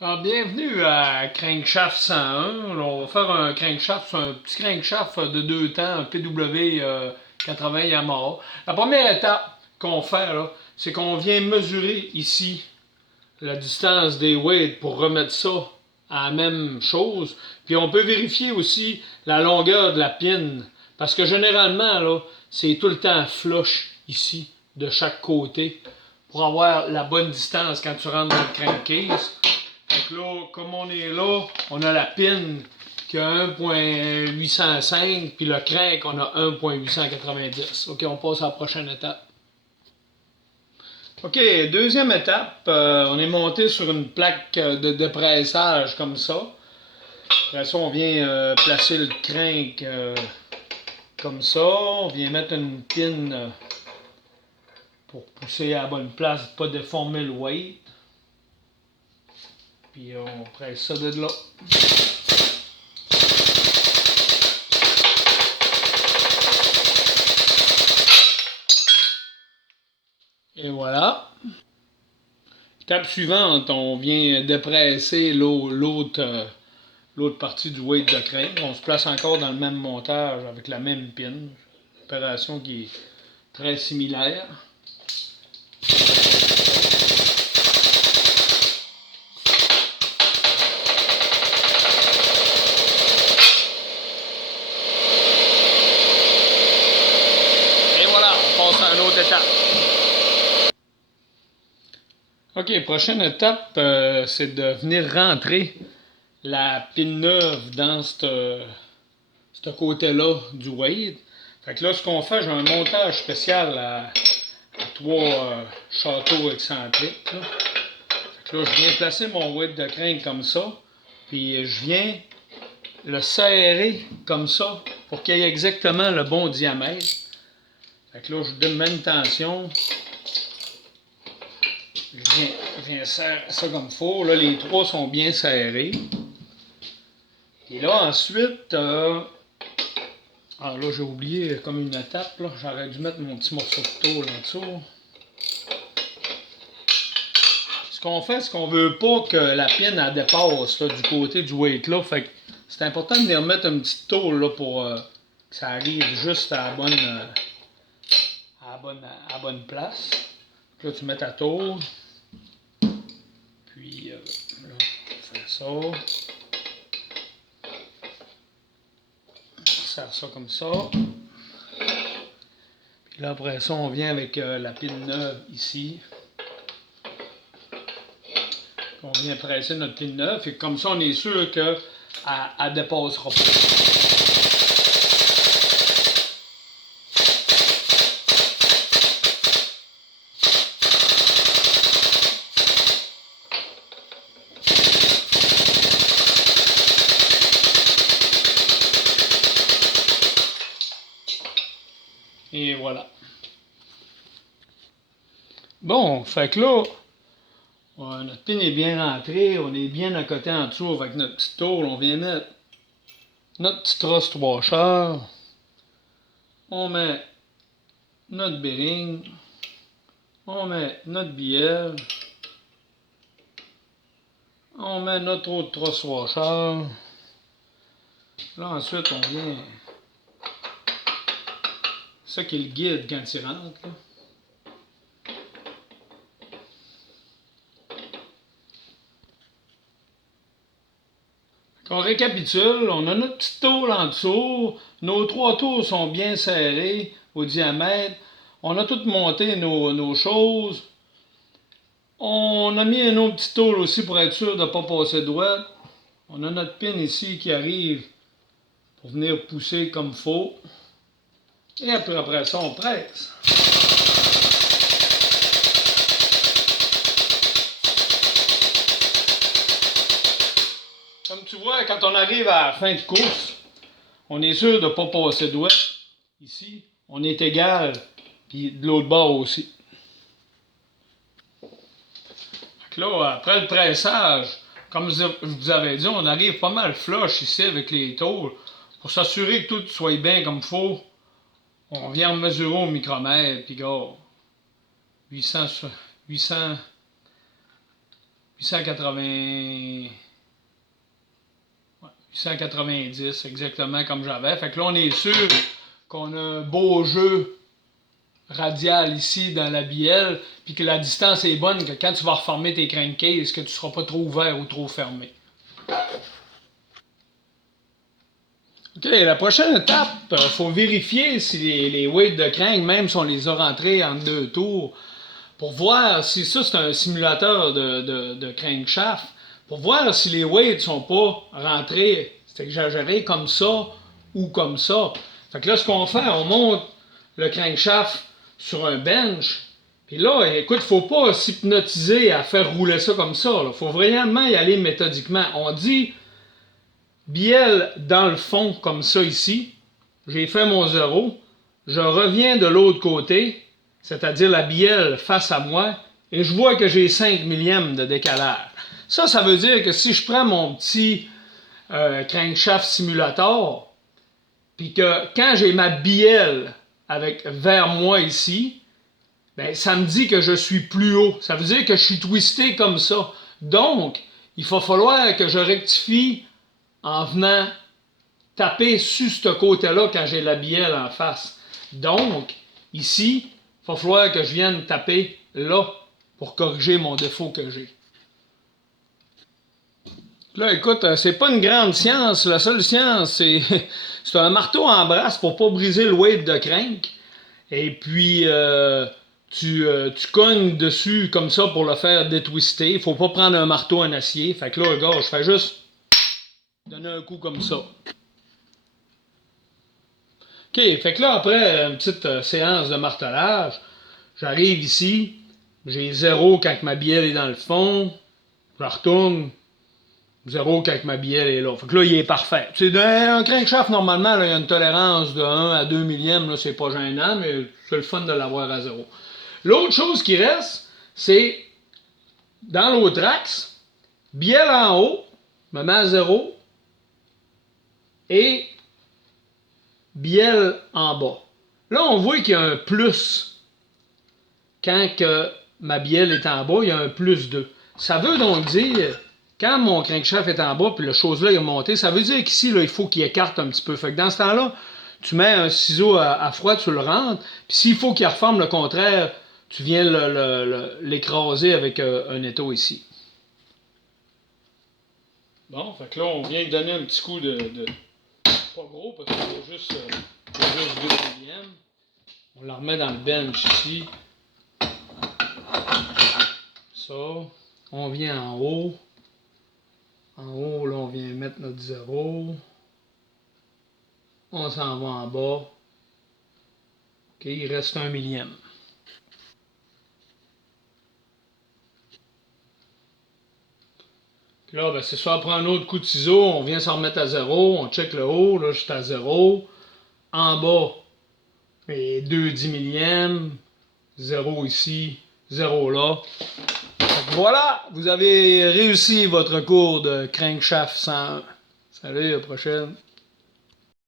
Alors, bienvenue à Crankshaft 101. Là, on va faire un crankshaft, un petit crankshaft de deux temps, un PW 80 Yamaha. La première étape qu'on fait, là, c'est qu'on vient mesurer ici la distance des weights pour remettre ça à la même chose. Puis on peut vérifier aussi la longueur de la pin. Parce que généralement, là, c'est tout le temps flush ici, de chaque côté, pour avoir la bonne distance quand tu rentres dans le crankcase. Donc là, comme on est là, on a la pin qui a 1.805, puis le crank, on a 1.890. OK, on passe à la prochaine étape. OK, deuxième étape, on est monté sur une plaque de dépressage comme ça. Après ça, on vient placer le crank comme ça. On vient mettre une pin pour pousser à la bonne place, pas déformer le weight. Puis on presse ça de là. Et voilà. Étape suivante, on vient dépresser l'autre partie du weight de crank. On se place encore dans le même montage avec la même pin. Opération qui est très similaire. Et voilà, on passe à une autre étape. OK, prochaine étape, c'est de venir rentrer la pin neuve dans ce côté-là du weight. Fait que là, ce qu'on fait, j'ai un montage spécial à trois châteaux excentriques. Là. Fait que là, je viens placer mon weight de crank comme ça, puis je viens le serrer comme ça pour qu'il y ait exactement le bon diamètre. Fait que là, je donne même tension. Je viens serrer ça comme il faut. Là, les trois sont bien serrés. Et là, ensuite, alors là, j'ai oublié comme une étape. Là. J'aurais dû mettre mon petit morceau de tôle en dessous. Ce qu'on fait, c'est qu'on veut pas que la pin elle dépasse là, du côté du weight là. Fait que c'est important de venir mettre une petite tôle là, pour que ça arrive juste à la bonne place. Là, tu mets ta tôle. Puis là, on fait ça. On serre ça comme ça. Puis là, après ça, on vient avec la pile neuve ici. On vient presser notre pile neuve. Et comme ça, on est sûr qu'elle ne dépassera pas. Et voilà. Bon, fait que là, notre pin est bien rentré, on est bien à côté en dessous avec notre petite tôle. On vient mettre notre petit trosse washer. On met notre bearing. On met notre bielle. On met notre autre trosse washer. Là, ensuite, on vient. Ça qui est le guide quand il rentre. Là. On récapitule, on a notre petite tôle en dessous, nos trois tours sont bien serrés au diamètre, on a tout monté nos choses, on a mis un autre petit tôle aussi pour être sûr de ne pas passer droite, on a notre pin ici qui arrive pour venir pousser comme il faut, et après ça on presse. Comme tu vois, quand on arrive à la fin de course, on est sûr de ne pas passer droite. Ici, on est égal, puis de l'autre bord aussi. Là, après le pressage, comme je vous avais dit, on arrive pas mal flush ici avec les tôles. Pour s'assurer que tout soit bien comme il faut, on vient mesurer au micromètre, puis gars, 800 880... 890, exactement comme j'avais. Fait que là, on est sûr qu'on a un beau jeu radial ici dans la bielle, puis que la distance est bonne, que quand tu vas reformer tes crankcases, que tu ne seras pas trop ouvert ou trop fermé. OK, la prochaine étape, il faut vérifier si les weights de crank, même si on les a rentrés en 2 tours, pour voir si ça c'est un simulateur de crankshaft, pour voir si les weights sont pas rentrés, c'est exagéré, comme ça ou comme ça. Fait que là, ce qu'on fait, on monte le crankshaft sur un bench, puis là, écoute, faut pas s'hypnotiser à faire rouler ça comme ça. Il faut vraiment y aller méthodiquement. On dit bielle dans le fond, comme ça ici. J'ai fait mon zéro. Je reviens de l'autre côté, c'est-à-dire la bielle face à moi, et je vois que j'ai 5 millièmes de décalage. Ça veut dire que si je prends mon petit crankshaft simulator, puis que quand j'ai ma bielle avec vers moi ici, ben, ça me dit que je suis plus haut. Ça veut dire que je suis twisté comme ça. Donc, il va falloir que je rectifie en venant taper sur ce côté-là quand j'ai la bielle en face. Donc, ici, il va falloir que je vienne taper là pour corriger mon défaut que j'ai. Là, écoute, c'est pas une grande science. La seule science, c'est un marteau en brasse pour pas briser le weight de crank. Et puis, tu cognes dessus comme ça pour le faire détwister. Il faut pas prendre un marteau en acier. Fait que là, regarde, je fais juste donner un coup comme ça. OK, fait que là, après une petite séance de martelage, j'arrive ici, j'ai 0 quand ma bielle est dans le fond, je retourne, 0 quand ma bielle est là. Fait que là, il est parfait. C'est un crankshaft, normalement, là, il y a une tolérance de 1 à 2 millièmes, là, c'est pas gênant, mais c'est le fun de l'avoir à 0. L'autre chose qui reste, c'est dans l'autre axe, bielle en haut, me mets à 0, et bielle en bas. Là, on voit qu'il y a un plus. Quand que ma bielle est en bas, il y a un plus 2. Ça veut donc dire, quand mon crankshaft est en bas, puis le chose-là est monté, ça veut dire qu'ici, là, il faut qu'il écarte un petit peu. Fait que dans ce temps-là, tu mets un ciseau à froid, tu le rentres, puis s'il faut qu'il reforme le contraire, tu viens l'écraser avec un étau ici. Bon, fait que là, on vient de donner un petit coup de pas gros, parce qu'il y a juste 2 millièmes. On la remet dans le bench ici. Ça. On vient en haut. En haut, là, on vient mettre notre 0. On s'en va en bas. OK, il reste 1 millième. Puis là, ben, c'est ça, on prend un autre coup de ciseau, on vient s'en remettre à 0, on check le haut, là, j'étais à 0. En bas, et 2 10 millièmes, 0 ici, 0 là. Voilà, vous avez réussi votre cours de crankshaft 101. Salut, à la prochaine.